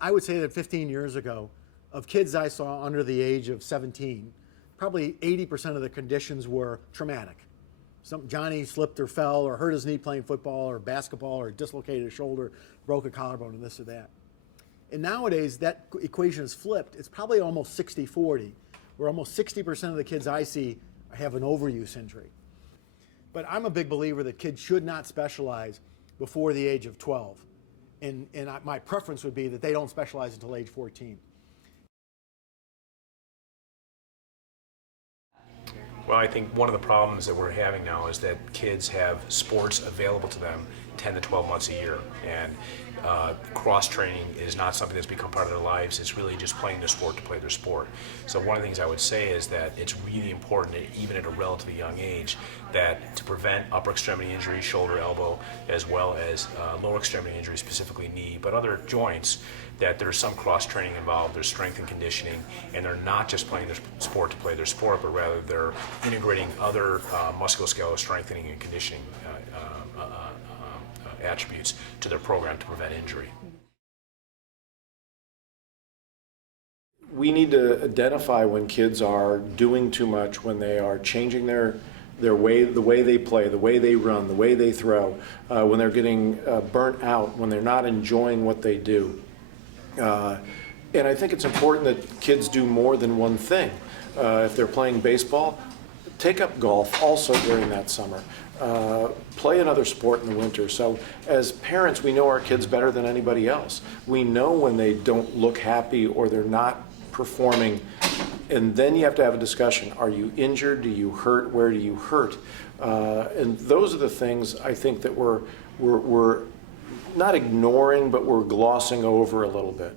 I would say that 15 years ago, of kids I saw under the age of 17, probably 80% of the conditions were traumatic. Johnny slipped or fell or hurt his knee playing football or basketball or dislocated his shoulder, broke a collarbone and this or that. And nowadays that equation is flipped. It's probably almost 60-40, where almost 60% of the kids I see have an overuse injury. But I'm a big believer that kids should not specialize before the age of 12. And my preference would be that they don't specialize until age 14. Well, I think one of the problems that we're having now is that kids have sports available to them 10 to 12 months a year. And cross-training is not something that's become part of their lives. It's really just playing their sport to play their sport. So one of the things I would say is that it's really important, even at a relatively young age, that to prevent upper extremity injury, shoulder, elbow, as well as lower extremity injury, specifically knee, but other joints, that there's some cross-training involved, there's strength and conditioning, and they're not just playing their sport to play their sport, but rather they're integrating other musculoskeletal strengthening and conditioning attributes to their program to prevent injury. We need to identify when kids are doing too much, when they are changing their way, the way they play, the way they run, the way they throw, when they're getting burnt out, when they're not enjoying what they do. And I think it's important that kids do more than one thing. If they're playing baseball, take up golf also during that summer. Play another sport in the winter. So as parents, we know our kids better than anybody else. We know when they don't look happy or they're not performing, and then you have to have a discussion. Are you injured? Do you hurt? Where do you hurt? And those are the things I think that we're not ignoring, but we're glossing over a little bit.